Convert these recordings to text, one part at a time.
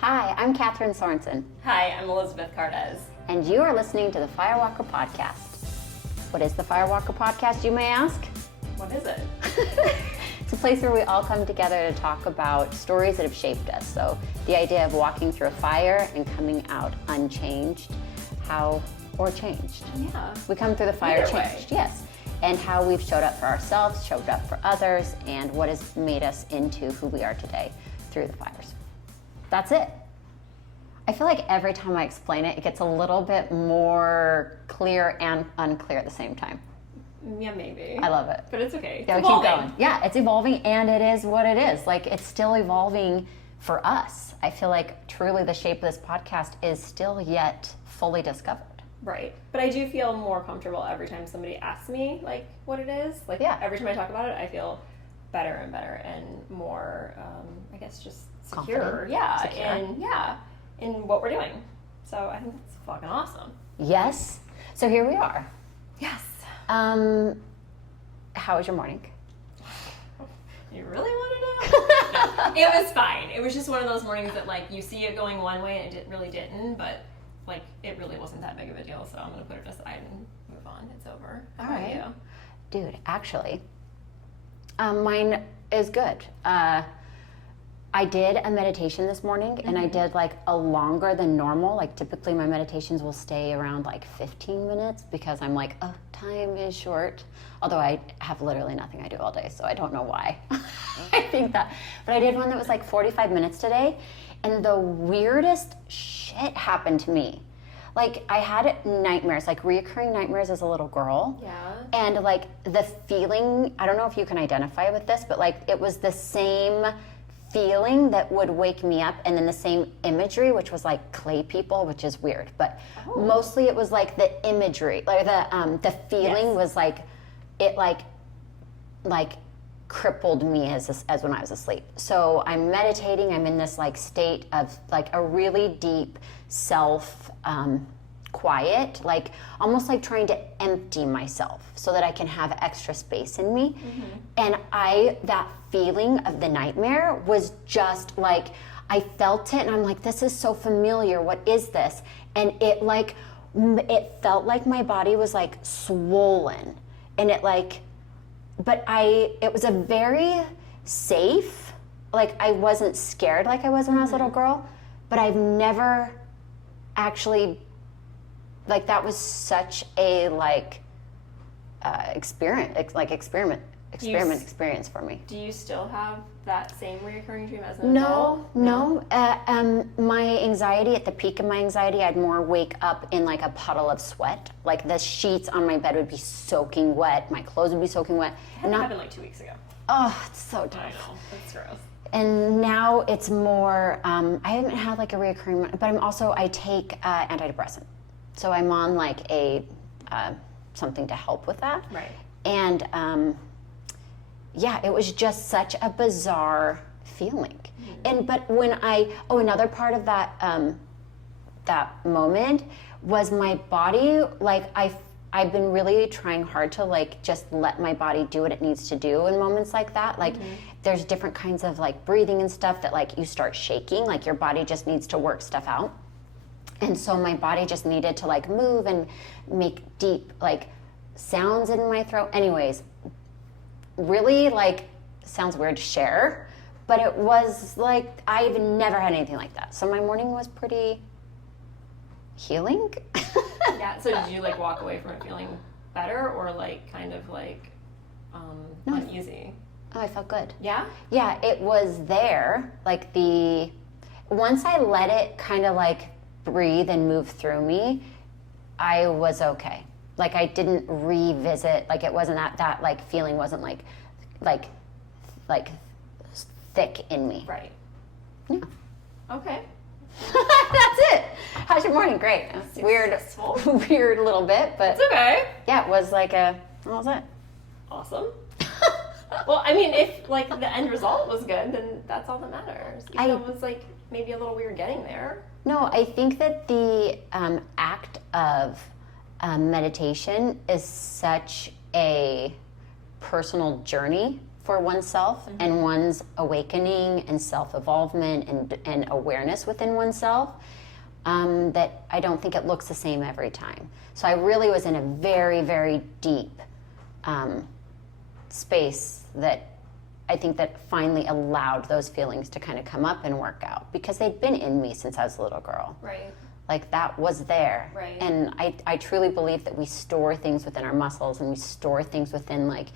Hi, I'm Kathryn Sorensen. Hi, I'm Elizabeth Cardez. And you are listening to the Firewalker Podcast. What is the Firewalker Podcast, you may ask? What is it? It's a place where we all come together to talk about stories that have shaped us. So the idea of walking through a fire and coming out unchanged, or changed. Yeah. We come through the fire Either way. changed, yes. And how we've showed up for ourselves, showed up for others, and what has made us into who we are today through the fires. That's it. I feel like every time I explain it, it gets a little bit more clear and unclear at the same time. Yeah, maybe. I love it. But it's okay. Yeah, It's keep evolving. going. Yeah, it's evolving, and it is what it is. Like, it's still evolving for us. I feel like truly the shape of this podcast is still yet fully discovered. Right. But I do feel more comfortable every time somebody asks me, like, what it is. Like, Yeah. every time I talk about it, I feel better and better and more, I guess, just secure. Confident. Yeah. Secure. And, in what we're doing. So I think it's fucking awesome. Yes. So here we are. Yes. How was your morning? You really want to know? No, it was fine. It was just one of those mornings that, like, you see it going one way and it really didn't, but, like, it really wasn't that big of a deal, so I'm going to put it aside and move on. It's over. How about right. you? Dude, actually, mine is good. I did a meditation this morning, and I did like a longer than normal. Like, typically my meditations will stay around like 15 minutes because I'm like, oh, time is short. Although I have literally nothing I do all day, so I don't know why. I think that. But I did one that was like 45 minutes today, and the weirdest shit happened to me. Like, I had nightmares, like reoccurring nightmares as a little girl. Yeah. And like the feeling, I don't know if you can identify with this, but like it was the same feeling that would wake me up, and then the same imagery, which was like clay people, which is weird, but mostly it was like the imagery, like the feeling Yes. was like it like crippled me as when I was asleep. So I'm meditating, I'm in this like state of like a really deep self quiet, like almost like trying to empty myself so that I can have extra space in me. And that feeling of the nightmare was just like, I felt it and I'm like, this is so familiar, what is this? And it felt like my body was like swollen, and it was a very safe, like I wasn't scared like I was when I was a little girl, but I've never actually, like, that was such a experience for me. Do you still have that same recurring dream as an adult? No. My anxiety, at the peak of my anxiety, I'd more wake up in like a puddle of sweat. Like the sheets on my bed would be soaking wet, my clothes would be soaking wet. That happened like 2 weeks ago. Oh, it's so I tough. know. That's gross. And now it's more, I haven't had like a reoccurring, but I take antidepressant. So I'm on like something to help with that. Right. And yeah, it was just such a bizarre feeling. But when another part of that moment was my body, like I've been really trying hard to like just let my body do what it needs to do in moments like that. Like there's different kinds of like breathing and stuff that like you start shaking, like your body just needs to work stuff out. And so my body just needed to like move and make deep like sounds in my throat. Anyways, really like sounds weird to share, but it was like I've never had anything like that. So my morning was pretty healing. Yeah. So did you like walk away from it feeling better, or like kind of like No. uneasy? Oh, I felt good. Yeah. Yeah, it was there. Like once I let it kind of like breathe and move through me, I was okay. Like I didn't revisit, like it wasn't that like feeling wasn't like thick in me. Right. Yeah. Okay. That's it. How's your morning? Great. Weird little bit, but It's okay. yeah, it was like what was it? Awesome. Well, I mean, if like the end result was good, then that's all that matters. Even though it was like maybe a little weird getting there. No, I think that the act of meditation is such a personal journey for oneself and one's awakening and self-evolvement and awareness within oneself, that I don't think it looks the same every time. So I really was in a very, very deep space that I think that finally allowed those feelings to kind of come up and work out, because they'd been in me since I was a little girl. Right. Like, that was there. Right. And I truly believe that we store things within our muscles, and we store things within, like,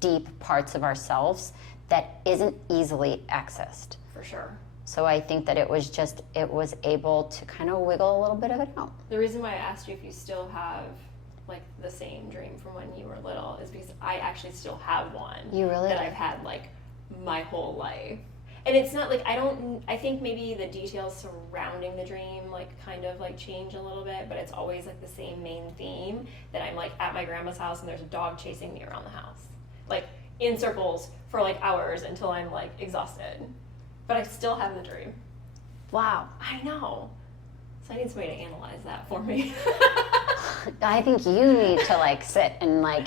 deep parts of ourselves that isn't easily accessed. For sure. So I think that it was able to kind of wiggle a little bit of it out. The reason why I asked you if you still have, like, the same dream from when you were little is because I actually still have one. You really? That I've had, like, my whole life. And it's not like I think maybe the details surrounding the dream, like, kind of, like, change a little bit, but it's always, like, the same main theme, that I'm, like, at my grandma's house and there's a dog chasing me around the house. Like, in circles for, like, hours until I'm, like, exhausted. But I still have the dream. Wow. I know. So I need somebody to analyze that for me. I think you need to, like, sit and, like,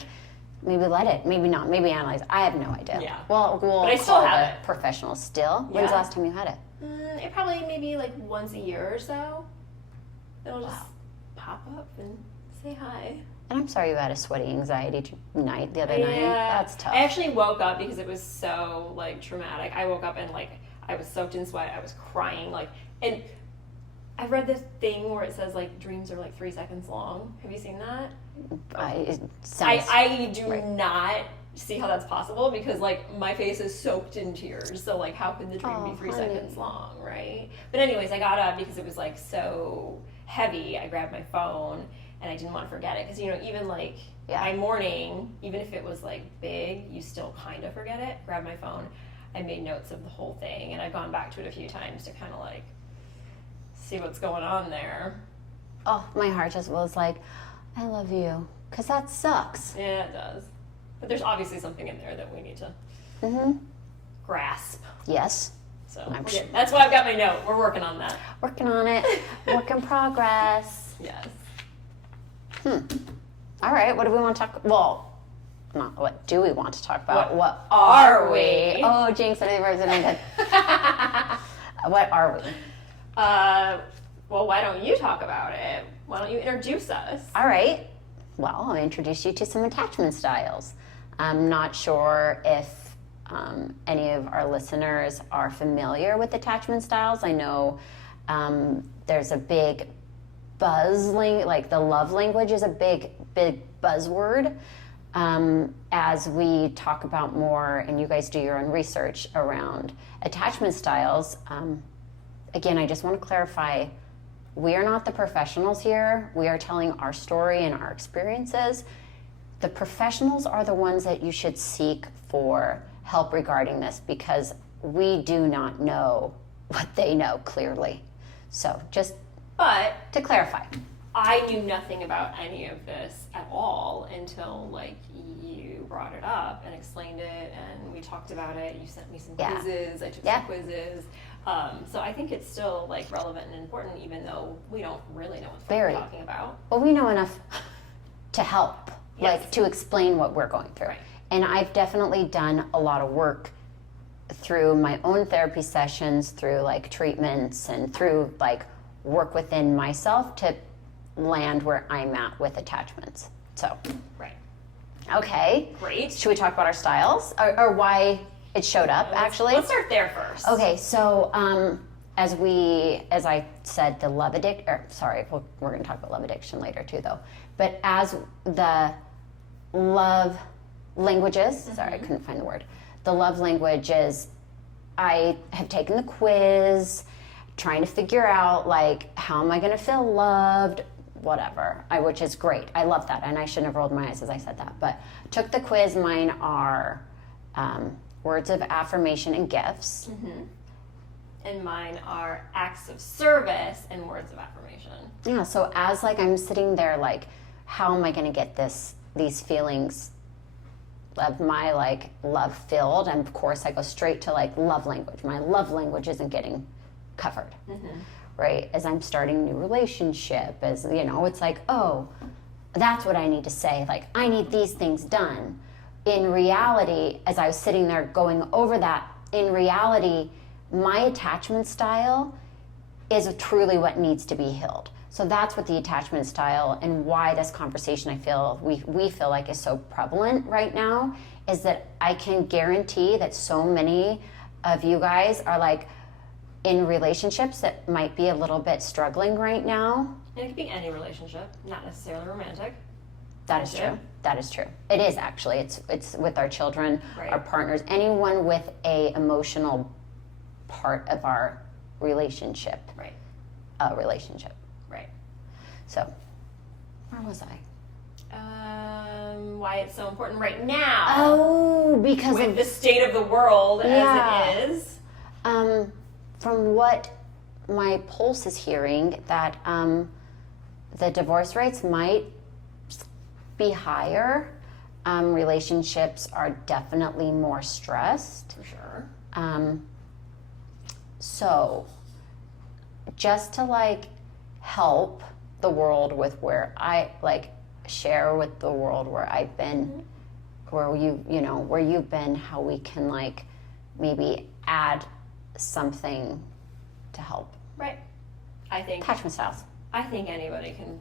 maybe maybe analyze. I have no idea. Yeah. Well, we'll But I still call have the it. professional still. When's the Yeah. last time you had it? It probably maybe like once a year or so. It'll just Wow. pop up and say hi. And I'm sorry you had a sweaty anxiety night the other night. That's tough. I actually woke up because it was so, like, traumatic. I woke up and, like, I was soaked in sweat. I was crying, like, and I read this thing where it says, like, dreams are like 3 seconds long. Have you seen that? It sounds, I do right. not see how that's possible, because, like, my face is soaked in tears. So, like, how could the dream be 3 honey. seconds long, right? But anyways, I got up because it was, like, so heavy. I grabbed my phone and I didn't want to forget it, because, you know, even, like, by morning, even if it was, like, big, you still kind of forget it. Grab my phone. I made notes of the whole thing, and I've gone back to it a few times to kind of, like, see what's going on there. Oh, my heart just was like, I love you, because that sucks. Yeah, it does. But there's obviously something in there that we need to grasp. Yes. So I'm yeah, that's why I've got my note. We're working on that. Working on it. Work in progress. Yes. All right, what do we want to talk? Well, not what do we want to talk about? What are we? Oh, jinx! I didn't represent it. What are we? Well, why don't you talk about it? Why don't you introduce us? All right. Well, I'll introduce you to some attachment styles. I'm not sure if any of our listeners are familiar with attachment styles. I know there's a big like the love language is a big buzzword. As we talk about more, and you guys do your own research around attachment styles, again, I just want to clarify, we are not the professionals here. We are telling our story and our experiences. The professionals are the ones that you should seek for help regarding this, because we do not know what they know clearly. So just to clarify. I knew nothing about any of this at all until, like, you brought it up and explained it, and we talked about it. You sent me some quizzes. I took some quizzes. So I think it's still, like, relevant and important, even though we don't really know what we're talking about. Well, we know enough to help, like, to explain what we're going through. Right. And I've definitely done a lot of work through my own therapy sessions, through, like, treatments, and through, like, work within myself to land where I'm at with attachments. So, right. Okay. Great. Should we talk about our styles or why it showed up, actually? Let's start there first. Okay, so as I said, the love addiction, we're going to talk about love addiction later too, though. But as the love languages, sorry, I couldn't find the word. The love languages, I have taken the quiz, trying to figure out, like, how am I going to feel loved, whatever, which is great. I love that, and I shouldn't have rolled my eyes as I said that. But took the quiz. Mine are words of affirmation and gifts. And mine are acts of service and words of affirmation. Yeah, so as, like, I'm sitting there, like, how am I going to get these feelings of my, like, love filled? And of course I go straight to, like, love language. My love language isn't getting covered, right? As I'm starting a new relationship, it's like, oh, that's what I need to say. Like, I need these things done. in reality, as I was sitting there going over that, in reality, my attachment style is truly what needs to be healed. So that's what the attachment style and why this conversation I feel we feel like is so prevalent right now, is that I can guarantee that so many of you guys are like in relationships that might be a little bit struggling right now. And it could be any relationship, not necessarily romantic. That is true. That is true. It is actually. It's with our children, Right. our partners, anyone with a emotional part of our relationship. Right. Relationship. Right. So, where was I? Why it's so important right now. Oh, because with of the state of the world Yeah. as it is. From what my pulse is hearing, that the divorce rates might be higher. Relationships are definitely more stressed. For sure. So, just to like help the world with where I like share with the world where I've been, where where you've been, how we can like maybe add something to help. Right. I think Attachment styles. anybody can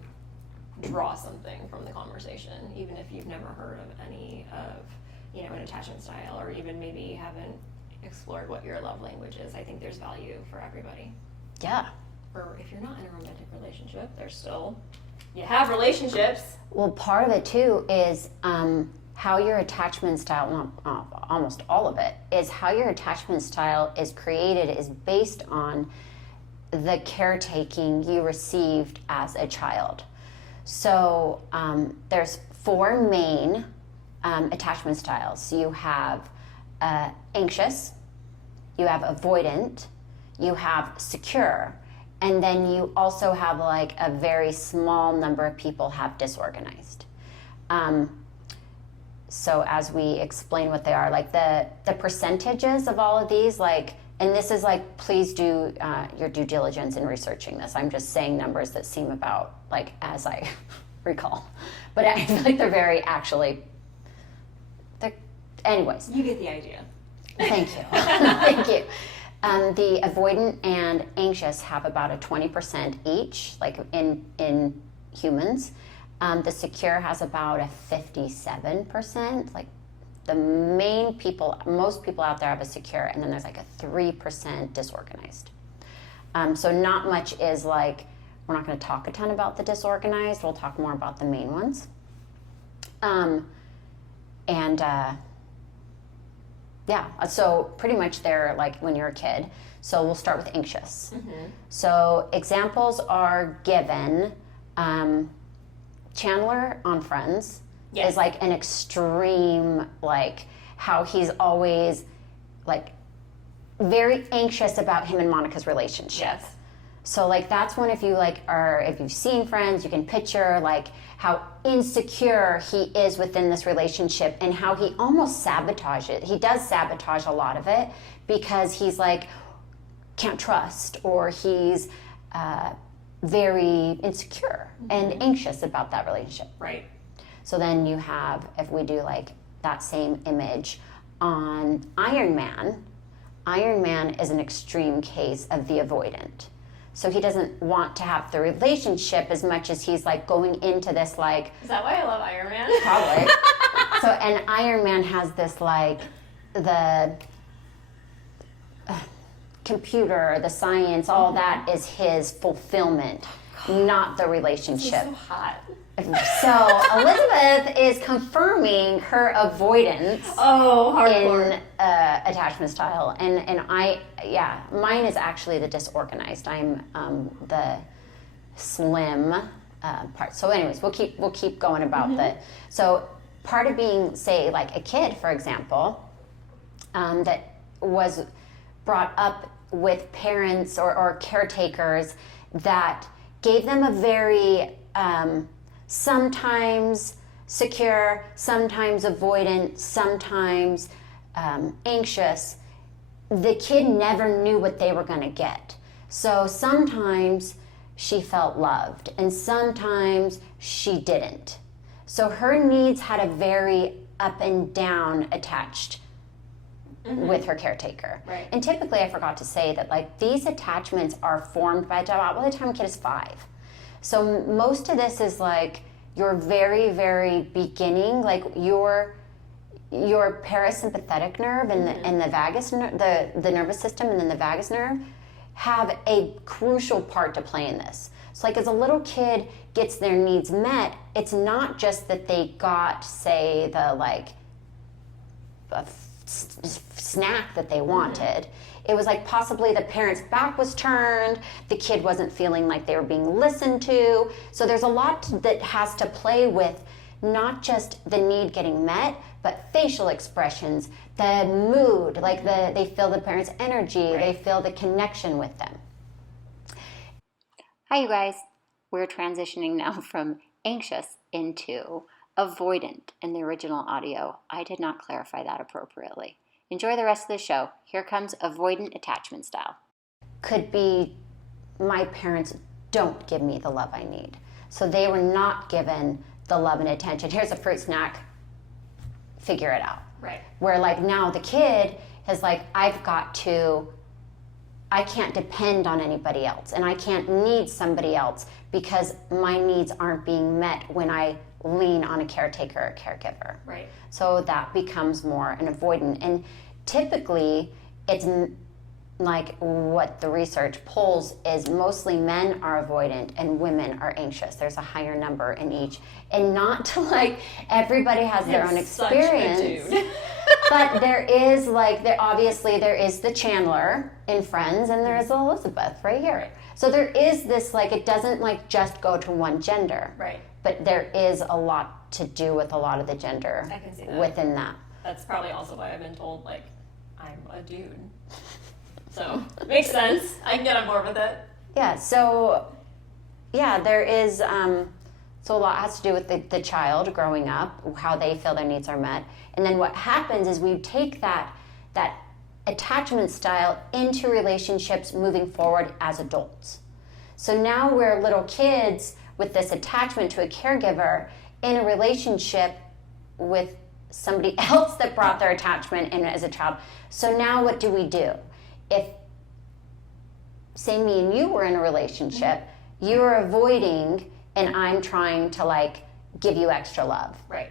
draw something from the conversation, even if you've never heard of any of, an attachment style, or even maybe haven't explored what your love language is. I think there's value for everybody. Yeah. Or if you're not in a romantic relationship, you have relationships. Well, part of it too is how your attachment style, almost all of it, is how your attachment style is created is based on the caretaking you received as a child. So there's 4 main attachment styles. You have anxious, you have avoidant, you have secure, and then you also have like a very small number of people have disorganized. So as we explain what they are, like the percentages of all of these, like, and this is like, please do your due diligence in researching this. I'm just saying numbers that seem about like as I recall, but I feel like they're very actually. Anyways. You get the idea. Thank you. Thank you. The avoidant and anxious have about a 20% each, like in humans. The secure has about a 57%. Like the most people out there have a secure, and then there's like a 3% disorganized. So not much is like, we're not going to talk a ton about the disorganized. We'll talk more about the main ones. Yeah, so pretty much they're like when you're a kid. So we'll start with anxious. Mm-hmm. So examples are given. Chandler on Friends is like an extreme, like how he's always like very anxious about him and Monica's relationship. Yes. So like that's one, if you've seen Friends, you can picture like how insecure he is within this relationship and how he almost sabotages. He does sabotage a lot of it because he's like can't trust, or he's very insecure and anxious about that relationship. Right. So then you have, if we do like that same image on Iron Man, Iron Man is an extreme case of the avoidant. So he doesn't want to have the relationship as much as he's like going into this like... Is that why I love Iron Man? Probably. So, and Iron Man has this like, the computer, the science, all that is his fulfillment, not the relationship. He's so hot. So Elizabeth is confirming her avoidance hardcore. in attachment style, and mine is actually the disorganized. I'm the slim part. So, anyways, we'll keep going about the. So, part of being, say, like a kid, for example, that was brought up with parents or caretakers that gave them a very sometimes secure, sometimes avoidant, sometimes anxious. The kid never knew what they were going to get. So sometimes she felt loved and sometimes she didn't. So her needs had a very up and down attached with her caretaker. Right. And typically, I forgot to say that like these attachments are formed by the time a kid is 5. So most of this is like your very, very beginning, like your parasympathetic nerve and the vagus nerve, the nervous system, and then the vagus nerve have a crucial part to play in this. So like as a little kid gets their needs met, it's not just that they got, say, the like a snack that they wanted. It was like possibly the parent's back was turned, the kid wasn't feeling like they were being listened to. So there's a lot that has to play with not just the need getting met, but facial expressions, the mood, like they feel the parent's energy, they feel the connection with them. Hi, you guys. We're transitioning now from anxious into avoidant in the original audio. I did not clarify that appropriately. Enjoy the rest of the show. Here comes avoidant attachment style. Could be my parents don't give me the love I need. So they were not given the love and attention. Here's a fruit snack. Figure it out. Right. Where like now the kid is like, I can't depend on anybody else and I can't need somebody else because my needs aren't being met when I lean on a caretaker or caregiver. Right. So that becomes more an avoidant. And typically it's like what the research polls is mostly men are avoidant and women are anxious. There's a higher number in each. And not to like, everybody has their own experience. But there is like, obviously there is the Chandler in Friends and there is Elizabeth right here. Right. So there is this like, it doesn't like just go to one gender. Right. But there is a lot to do with a lot of the gender I can see that. within that. That's probably also why I've been told, like, I'm a dude. So, makes sense. I can get on board with it. Yeah, so, yeah, there is, so a lot has to do with the child growing up, how they feel their needs are met. And then what happens is we take that attachment style into relationships moving forward as adults. So now we're little kids with this attachment to a caregiver in a relationship with somebody else that brought their attachment in as a child. So now what do? If, say me and you were in a relationship, you're avoiding and I'm trying to like give you extra love. Right.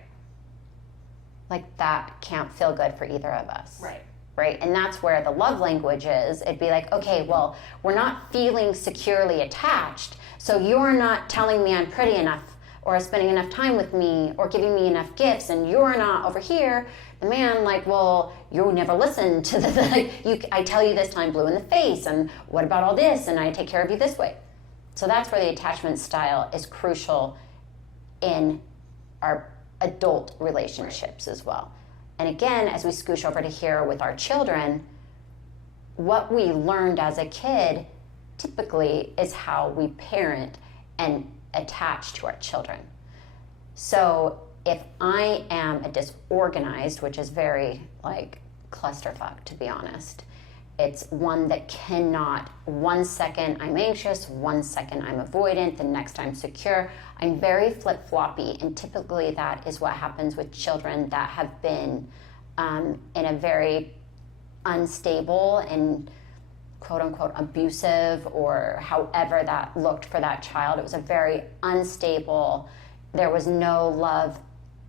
Like that can't feel good for either of us. Right. Right? And that's where the love language is. It'd be like, okay, well, we're not feeling securely attached, so you're not telling me I'm pretty enough or spending enough time with me or giving me enough gifts, and you're not over here. The man, like, well, you never listen to I tell you this time blue in the face, and what about all this, and I take care of you this way. So that's where the attachment style is crucial in our adult relationships as well. And again, as we scooch over to here with our children, what we learned as a kid typically is how we parent and attach to our children. So if I am a disorganized, which is very like clusterfuck to be honest, it's one that cannot, 1 second I'm anxious, 1 second I'm avoidant, the next I'm secure. I'm very flip-floppy, and typically that is what happens with children that have been in a very unstable and quote-unquote abusive, or however that looked for that child. It was a very unstable, there was no love,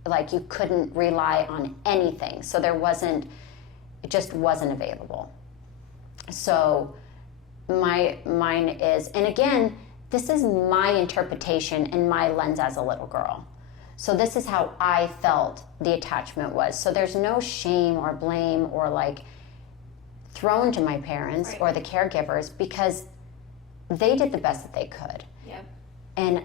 like you couldn't rely on anything. So it just wasn't available. So mine is, and again, this is my interpretation and my lens as a little girl. So this is how I felt the attachment was. So there's no shame or blame or like thrown to my parents or the caregivers, because they did the best that they could. Yep. And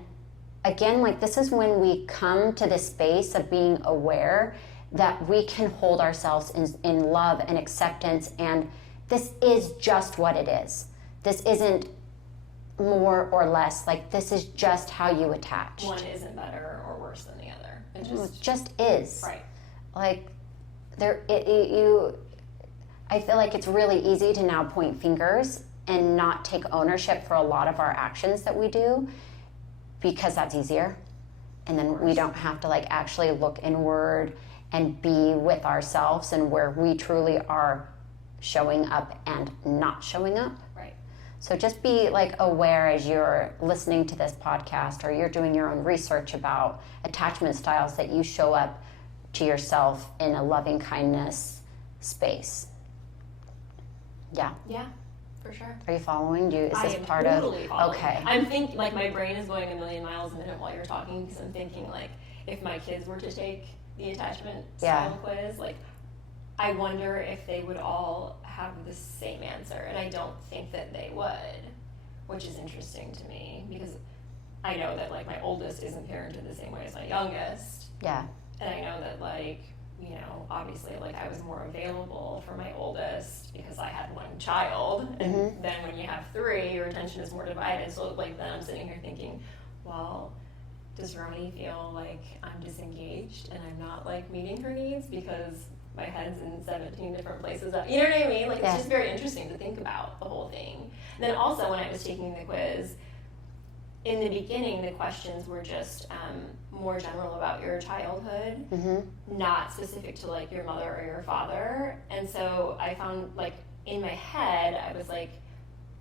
again, like this is when we come to this space of being aware that we can hold ourselves in love and acceptance, and this is just what it is. This isn't more or less, like this is just how you attach. One isn't better or worse than the other. It just is. Right. Like I feel like it's really easy to now point fingers and not take ownership for a lot of our actions that we do, because that's easier. And then we don't have to like actually look inward and be with ourselves and where we truly are showing up and not showing up. Right. So just be like aware as you're listening to this podcast or you're doing your own research about attachment styles that you show up to yourself in a loving kindness space. Yeah. Yeah, for sure. Are you following? Is this I am part totally of? following. Okay. I'm thinking, like, my brain is going a million miles a minute while you're talking because I'm thinking, like, if my kids were to take the attachment style quiz, like, I wonder if they would all have the same answer, and I don't think that they would, which is interesting to me because I know that, like, my oldest isn't parented the same way as my youngest. Yeah. And I know that, like, you know, obviously, like, I was more available for my oldest because I had one child. And then when you have three, your attention is more divided. So, like, then I'm sitting here thinking, well, does Roni feel like I'm disengaged and I'm not, like, meeting her needs because my head's in 17 different places? You know what I mean? Like, it's just very interesting to think about the whole thing. And then also, when I was taking the quiz, in the beginning, the questions were just more general about your childhood, not specific to, like, your mother or your father. And so I found, like, in my head, I was like,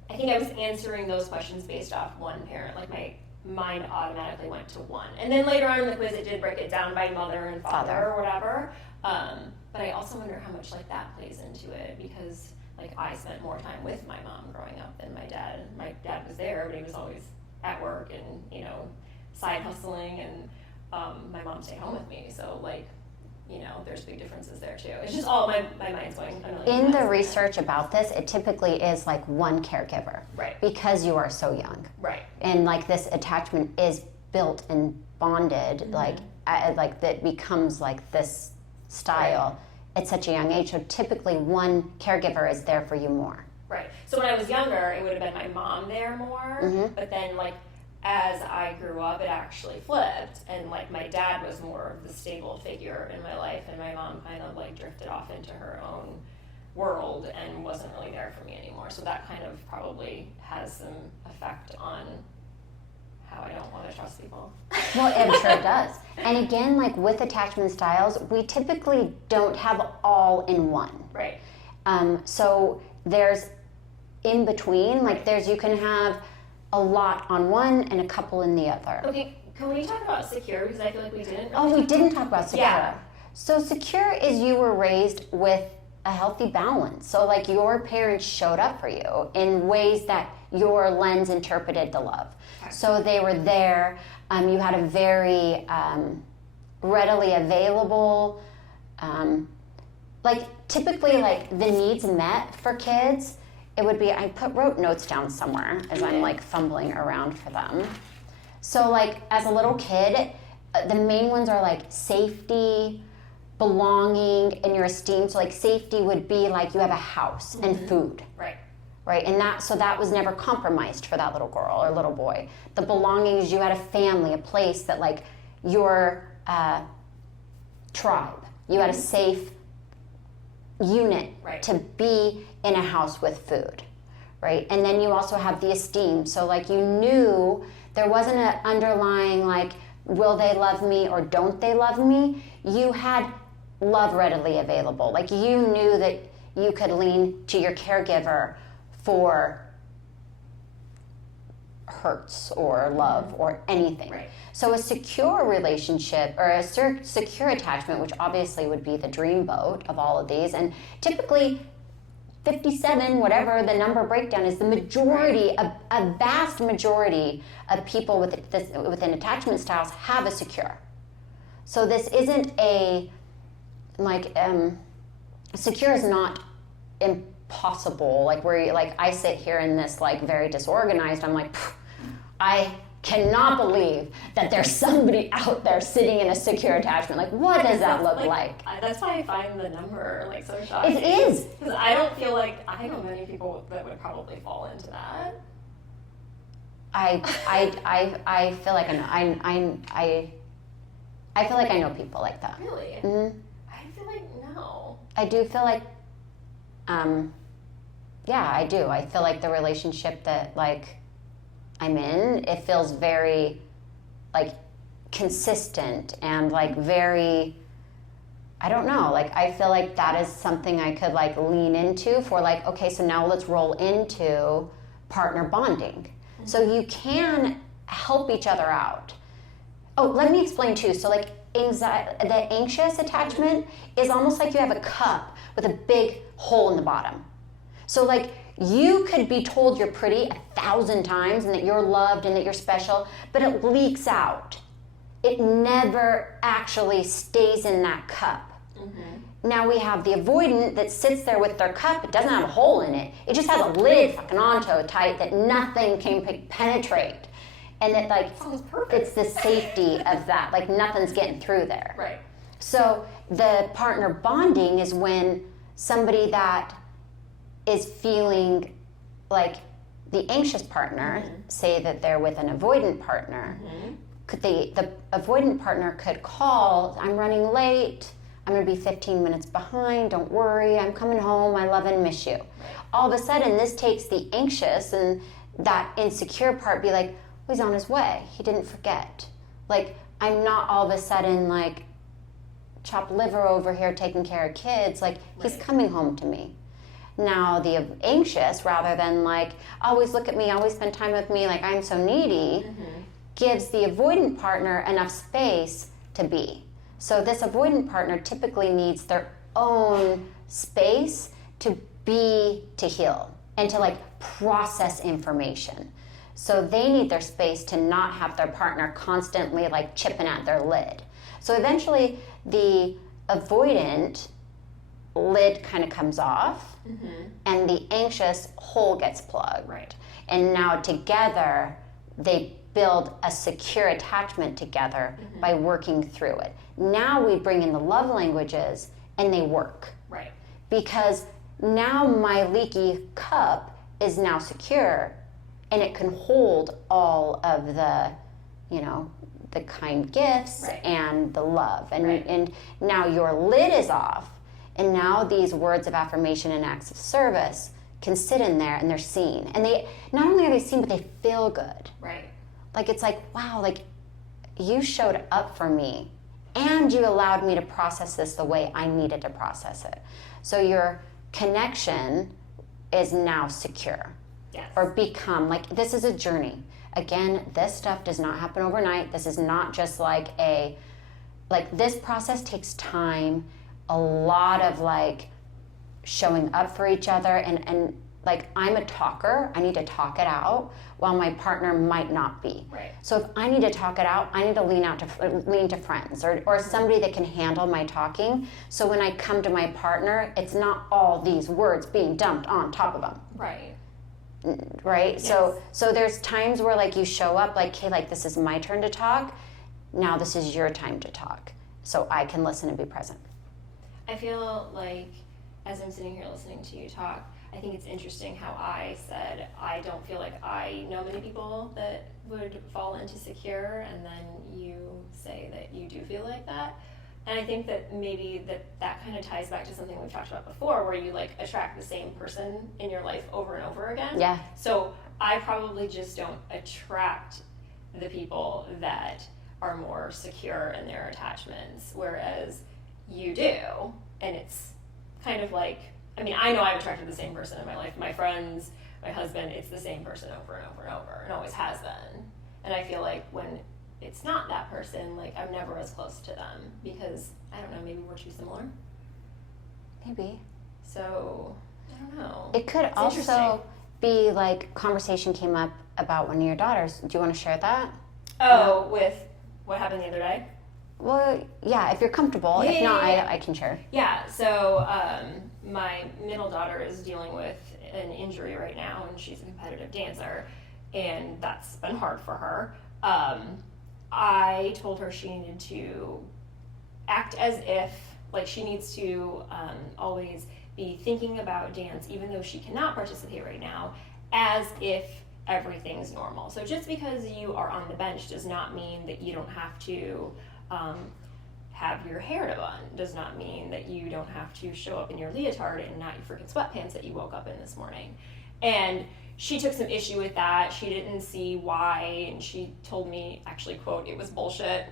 I think I was answering those questions based off one parent. Like, my mind automatically went to one. And then later on in the quiz, it did break it down by mother and father or whatever. But I also wonder how much, like, that plays into it because, like, I spent more time with my mom growing up than my dad. My dad was there, but he was always at work and, you know, side hustling, and my mom stayed home with me. So, like, you know, there's big differences there too. It's just all my mind's going a million In the miles. research about this, it typically is like one caregiver. Right. Because you are so young. Right. And like this attachment is built and bonded, like that becomes like this style at such a young age. So typically one caregiver is there for you more. Right. So when I was younger, it would have been my mom there more. But then, like, as I grew up, it actually flipped. And, like, my dad was more of the stable figure in my life. And my mom kind of, like, drifted off into her own world and wasn't really there for me anymore. So that kind of probably has some effect on how I don't want to trust people. Well, I'm sure it does. And again, like with attachment styles, we typically don't have all in one. Right. So there's in between, like there's, you can have a lot on one and a couple in the other. Okay, can we talk about secure? Because I feel like we didn't. Oh, we didn't talk about secure. Yeah. So secure is you were raised with a healthy balance. So like your parents showed up for you in ways that your lens interpreted the love. Okay. So they were there. You had a very readily available, like typically like the needs met for kids. It would be, wrote notes down somewhere as I'm like fumbling around for them. So like as a little kid, the main ones are like safety, belonging, and your esteem. So like safety would be like you have a house and food. Right. Right, and that was never compromised for that little girl or little boy. The belongings, you had a family, a place that like your tribe. You had a safe unit to be in a house with food, right? And then you also have the esteem. So like you knew there wasn't an underlying like, will they love me or don't they love me? You had love readily available. Like you knew that you could lean to your caregiver for hurts or love or anything. Right. So a secure relationship or a secure attachment, which obviously would be the dream boat of all of these, and typically 57, whatever the number breakdown is, the majority, a vast majority of people within attachment styles have a secure. So this isn't a, like, secure is not impossible. Like where, like I sit here in this like very disorganized, I'm like, I cannot believe that there's somebody out there sitting in a secure attachment. Like, what does that look like? That's why I find the number like so shocking. It is. Because I don't feel like, I know many people that would probably fall into that. I feel like I feel like I know people like that. Really? Mm-hmm. I feel like no. I do feel like, yeah, I do. I feel like the relationship that like I'm in, it feels very like consistent and like very, I don't know. Like, I feel like that is something I could like lean into for like, okay, so now let's roll into partner bonding. So you can help each other out. Oh, let me explain too. So like anxiety, the anxious attachment is almost like you have a cup with a big hole in the bottom. So like you could be told you're pretty 1,000 times and that you're loved and that you're special, but it leaks out. It never actually stays in that cup. Now we have the avoidant that sits there with their cup. It doesn't have a hole in it. It just has a lid fucking onto it tight that nothing can penetrate. And it like, it's the safety of that. Like nothing's getting through there. Right. So the partner bonding is when somebody that is feeling like the anxious partner, say that they're with an avoidant partner, the avoidant partner could call, I'm running late, I'm going to be 15 minutes behind, don't worry, I'm coming home, I love and miss you. All of a sudden, this takes the anxious and that insecure part be like, well, he's on his way, he didn't forget. Like, I'm not all of a sudden like chopped liver over here taking care of kids, like he's coming home to me. Now the anxious, rather than like, always look at me, always spend time with me, like I'm so needy, gives the avoidant partner enough space to be. So this avoidant partner typically needs their own space to heal and to like process information. So they need their space to not have their partner constantly like chipping at their lid. So eventually the avoidant lid kind of comes off and the anxious hole gets plugged. Right. And now together they build a secure attachment together by working through it. Now we bring in the love languages and they work. Right. Because now my leaky cup is now secure and it can hold all of the, you know, the kind gifts and the love. And now your lid is off and now these words of affirmation and acts of service can sit in there and they're seen. And they, not only are they seen, but they feel good. Right. Like, it's like, wow, like, you showed up for me and you allowed me to process this the way I needed to process it. So your connection is now secure. Yes. Or become, like, this is a journey. Again, this stuff does not happen overnight. This is not just like this process takes time, a lot of, like, showing up for each other and like, I'm a talker, I need to talk it out, while my partner might not be. Right. So if I need to talk it out, I need to lean to friends or somebody that can handle my talking. So when I come to my partner, it's not all these words being dumped on top of them. Right. Right? Yes. So there's times where like you show up like, hey, like this is my turn to talk. Now this is your time to talk. So I can listen and be present. I feel like as I'm sitting here listening to you talk, I think it's interesting how I said I don't feel like I know many people that would fall into secure, and then you say that you do feel like that. And I think that maybe that kind of ties back to something we've talked about before, where you like attract the same person in your life over and over again. Yeah. So I probably just don't attract the people that are more secure in their attachments, whereas you do. And it's kind of like, I mean, I know I've attracted the same person in my life. My friends, my husband, it's the same person over and over and over, and always has been. And I feel like when it's not that person, like, I'm never as close to them because, I don't know, maybe we're too similar. Maybe. So, I don't know. It could It's also be like conversation came up about one of your daughters. Do you want to share that? Oh, with what happened the other day? Well, yeah, if you're comfortable. Yeah, if not, yeah. I can share. Yeah, so my middle daughter is dealing with an injury right now, and she's a competitive dancer, and that's been hard for her. I told her she needed to act as if, like, she needs to always be thinking about dance, even though she cannot participate right now, as if everything's normal. So just because you are on the bench does not mean that you don't have to have your hair done, does not mean that you don't have to show up in your leotard and not your freaking sweatpants that you woke up in this morning. And she took some issue with that. She didn't see why, and she told me, actually, quote, it was bullshit,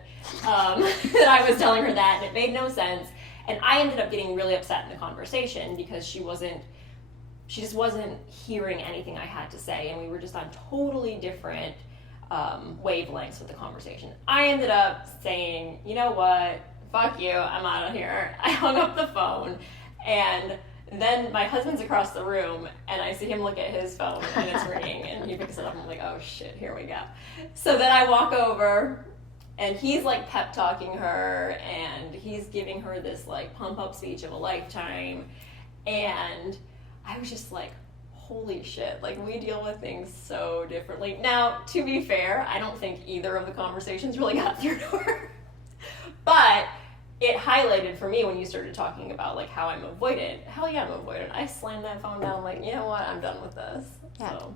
that I was telling her that, and it made no sense. And I ended up getting really upset in the conversation because she just wasn't hearing anything I had to say, and we were just on totally different wavelengths with the conversation. I ended up saying, you know what, fuck you, I'm out of here. I hung up the phone, and then my husband's across the room, and I see him look at his phone, and it's ringing, and he picks it up, and I'm like, oh shit, here we go. So then I walk over, and he's like pep talking her, and he's giving her this like pump up speech of a lifetime, and I was just like, holy shit, like we deal with things so differently. Now, to be fair, I don't think either of the conversations really got through to her, but it highlighted for me when you started talking about like how I'm avoidant. Hell yeah, I'm avoidant. I slammed that phone down like, you know what, I'm done with this. Yeah. So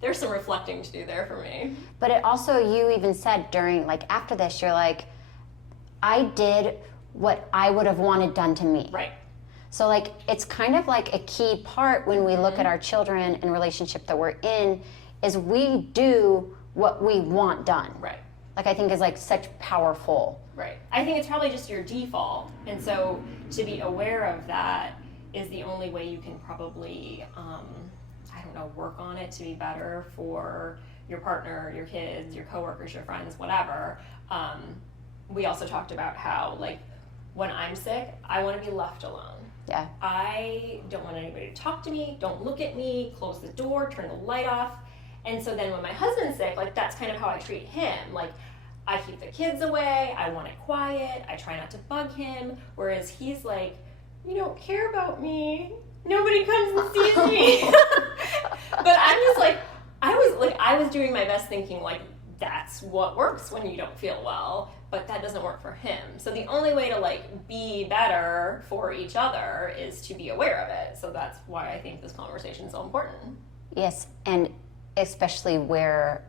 there's some reflecting to do there for me. But it also, you even said during, like after this, you're like, I did what I would have wanted done to me. Right. So like, it's kind of like a key part when we look at our children and relationship that we're in, is we do what we want done. Right. Like I think is like such powerful. Right. I think it's probably just your default. And so to be aware of that is the only way you can probably, I don't know, work on it to be better for your partner, your kids, your coworkers, your friends, whatever. We also talked about how, like, when I'm sick, I want to be left alone. Yeah. I don't want anybody to talk to me, don't look at me, close the door, turn the light off. And so then when my husband's sick, like that's kind of how I treat him. Like I keep the kids away, I want it quiet, I try not to bug him. Whereas he's like, you don't care about me, nobody comes and sees me. But I'm just like, I was doing my best thinking like, that's what works when you don't feel well, but that doesn't work for him. So the only way to like be better for each other is to be aware of it. So that's why I think this conversation is so important. Yes, and especially where,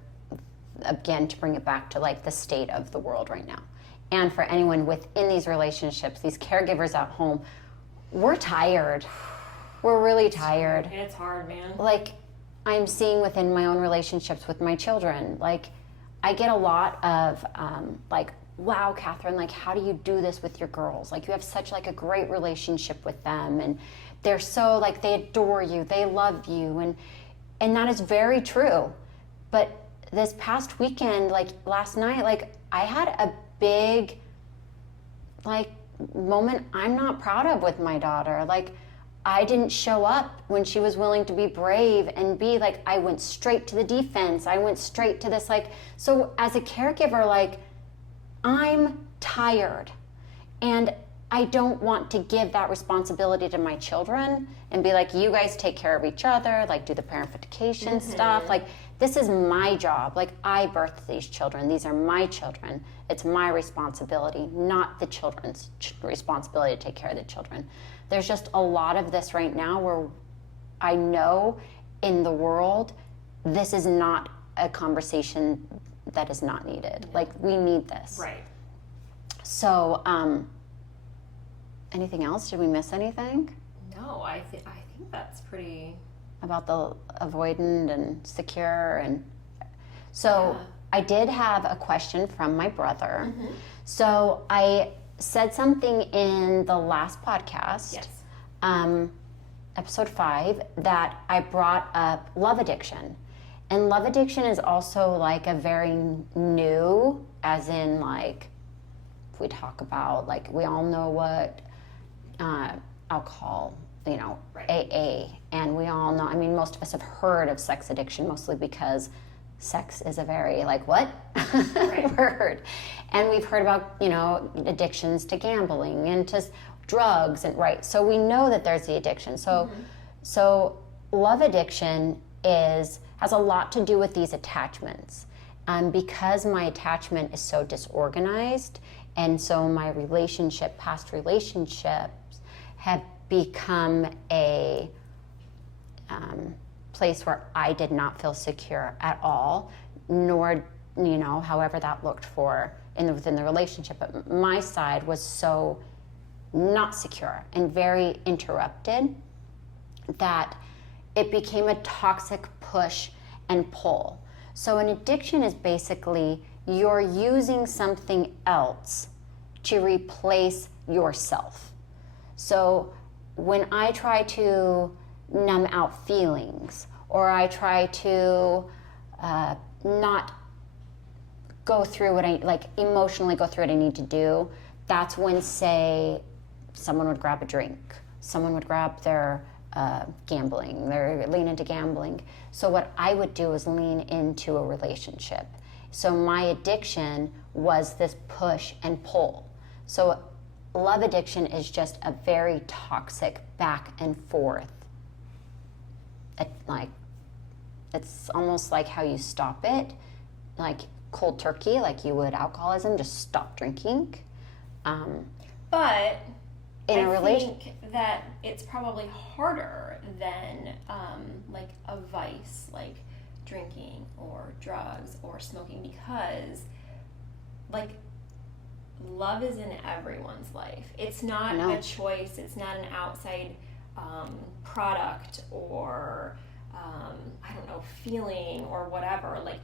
again, to bring it back to like the state of the world right now. And for anyone within these relationships, these caregivers at home, we're tired. We're really tired. It's hard, man. Like I'm seeing within my own relationships with my children, like I get a lot of like, wow, Kathryn, like how do you do this with your girls? Like you have such like a great relationship with them, and they're so like, they adore you, they love you, and that is very true. But this past weekend, like last night, like I had a big like moment I'm not proud of with my daughter. Like I didn't show up when she was willing to be brave and be like, I went straight to the defense. I went straight to this, like, so as a caregiver, like I'm tired and I don't want to give that responsibility to my children and be like, you guys take care of each other, like do the parentification stuff. Like this is my job. Like I birthed these children. These are my children. It's my responsibility, not the children's responsibility to take care of the children. There's just a lot of this right now where I know in the world, this is not a conversation that is not needed. Yeah. Like we need this. Right. So, anything else? Did we miss anything? No, I think that's pretty... About the avoidant and secure. And so yeah. I did have a question from my brother. Mm-hmm. So I said something in the last podcast, yes. Episode 5, that I brought up love addiction. And love addiction is also like a very new, as in like, if we talk about, like we all know what alcohol, you know, right. AA, and we all know, I mean, most of us have heard of sex addiction, mostly because sex is a very, like, what? Right. word. And we've heard about, you know, addictions to gambling and to drugs, and right. So we know that there's the addiction. So, so love addiction has a lot to do with these attachments. Because my attachment is so disorganized, and so my past relationships have become a place where I did not feel secure at all, nor, you know, however that looked for within the relationship. But my side was so not secure and very interrupted that it became a toxic push and pull. So an addiction is basically you're using something else to replace yourself. So when I try to numb out feelings, or I try to not go through what I, like emotionally go through what I need to do, that's when, say, someone would grab a drink, someone would grab their gambling, they're lean into gambling. So what I would do is lean into a relationship. So my addiction was this push and pull. So love addiction is just a very toxic back and forth. It's almost like how you stop it, like cold turkey, like you would alcoholism, just stop drinking. But in I a relation, think that it's probably harder than like a vice, like drinking or drugs or smoking, because like love is in everyone's life. It's not a choice. It's not an outside product or I don't know, feeling or whatever. Like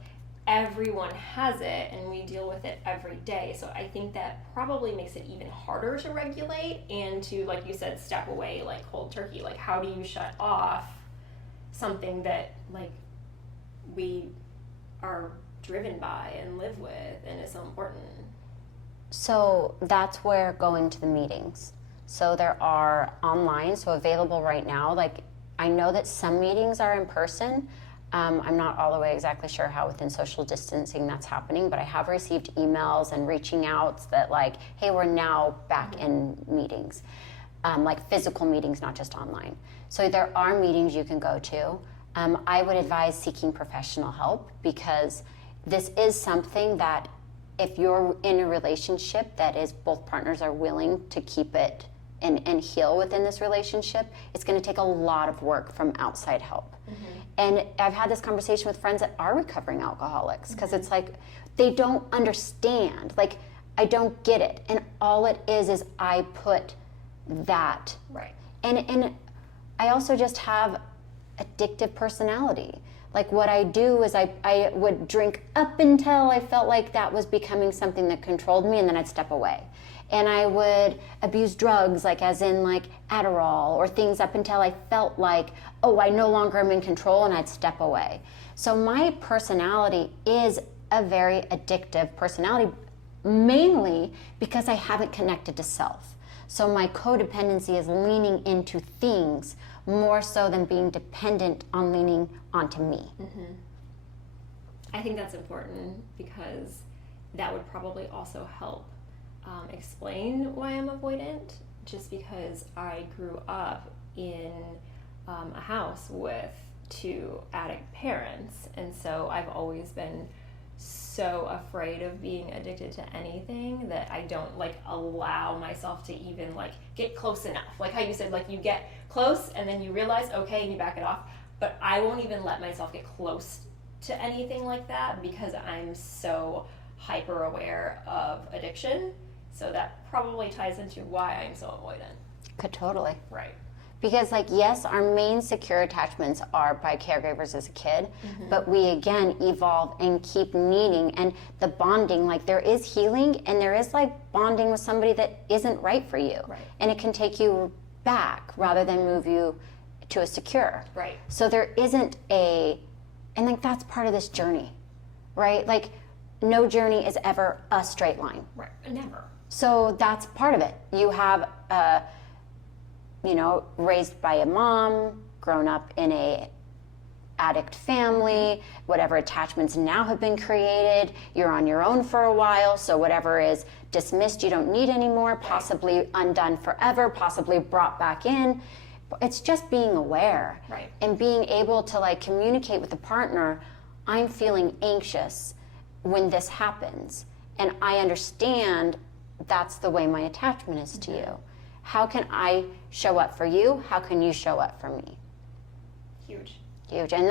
everyone has it and we deal with it every day. So I think that probably makes it even harder to regulate and to, like you said, step away like cold turkey. Like how do you shut off something that like we are driven by and live with and is so important? So that's where going to the meetings. So there are online, so available right now. Like I know that some meetings are in person. I'm not all the way exactly sure how within social distancing that's happening, but I have received emails and reaching out that like, hey, we're now back in meetings, like physical meetings, not just online. So there are meetings you can go to. I would advise seeking professional help, because this is something that if you're in a relationship that is both partners are willing to keep it and heal within this relationship, it's going to take a lot of work from outside help. Mm-hmm. And I've had this conversation with friends that are recovering alcoholics, because it's like they don't understand. Like, I don't get it. And all it is I put that. Right. And I also just have addictive personality. Like what I do is I would drink up until I felt like that was becoming something that controlled me, and then I'd step away. And I would abuse drugs, like as in like Adderall or things, up until I felt like, oh, I no longer am in control, and I'd step away. So my personality is a very addictive personality, mainly because I haven't connected to self. So my codependency is leaning into things more so than being dependent on leaning onto me. Mm-hmm. I think that's important, because that would probably also help explain why I'm avoidant, just because I grew up in a house with two addict parents, and so I've always been so afraid of being addicted to anything that I don't like allow myself to even like get close enough. Like how you said, like you get close and then you realize, okay, and you back it off. But I won't even let myself get close to anything like that, because I'm so hyper aware of addiction. So that probably ties into why I'm so avoidant. Totally. Right. Because like, yes, our main secure attachments are by caregivers as a kid, mm-hmm. but we again evolve and keep needing, and the bonding, like there is healing and there is like bonding with somebody that isn't right for you. Right. And it can take you back rather than move you to a secure. Right. So there isn't and like that's part of this journey, right? Like no journey is ever a straight line. Right. Never. So that's part of it. You have raised by a mom, grown up in a addict family, whatever attachments now have been created, you're on your own for a while, so whatever is dismissed you don't need anymore, possibly undone forever, possibly brought back in. It's just being aware, right. And being able to like communicate with the partner, I'm feeling anxious when this happens, and I understand that's the way my attachment is to you. How can I show up for you? How can you show up for me? Huge. And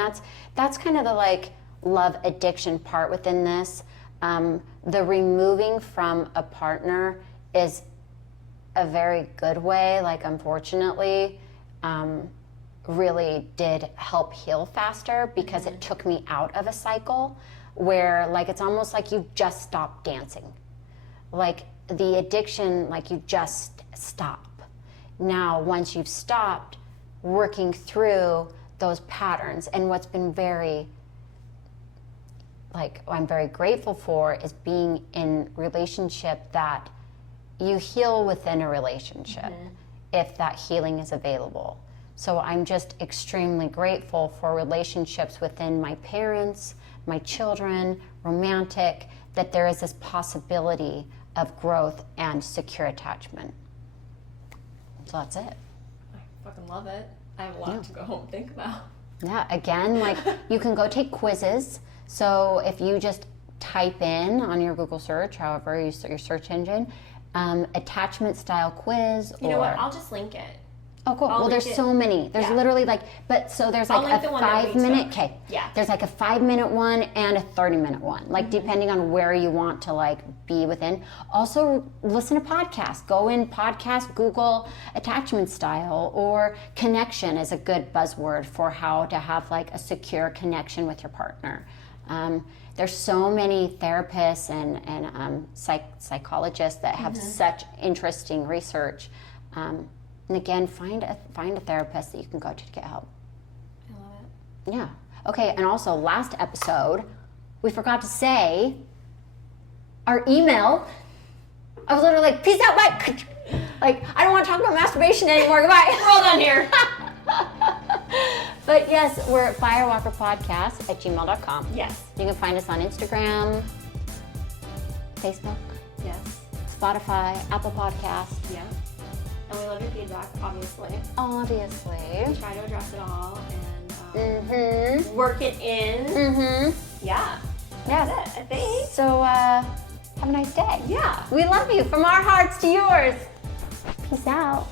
that's kind of the like love addiction part within this. The removing from a partner is a very good way. Like unfortunately, really did help heal faster because it took me out of a cycle where like it's almost like you just stopped dancing. Like the addiction, like you just stop. Now, once you've stopped, working through those patterns, and what's been very, like, I'm very grateful for is being in relationship that you heal within a relationship if that healing is available. So I'm just extremely grateful for relationships within my parents, my children, romantic, that there is this possibility of growth and secure attachment. So that's it. I fucking love it. I have a lot to go home and think about. Yeah, again, like you can go take quizzes. So if you just type in on your Google search, however you your search engine, attachment style quiz. You know what? I'll just link it. Oh, cool. Well, there's so many. There's literally like, but so there's like a 5 minute. Okay. Yeah. There's like a 5 minute one and a 30-minute one, like depending on where you want to like be within. Also, listen to podcasts. Go in podcast, Google attachment style or connection is a good buzzword for how to have like a secure connection with your partner. There's so many therapists and psychologists that have such interesting research. And again, find a therapist that you can go to get help. I love it. Yeah. Okay, and also last episode, we forgot to say our email. I was literally like, peace out, bye. Like, I don't want to talk about masturbation anymore. Goodbye. We're all done here. But yes, we're at firewalkerpodcast@gmail.com. Yes. You can find us on Instagram, Facebook, Yes. Spotify, Apple Podcasts. Yeah. And we love your feedback, obviously. Obviously. We try to address it all and work it in. Yeah. Yeah. That's it, I think. So, have a nice day. Yeah. We love you from our hearts to yours. Peace out.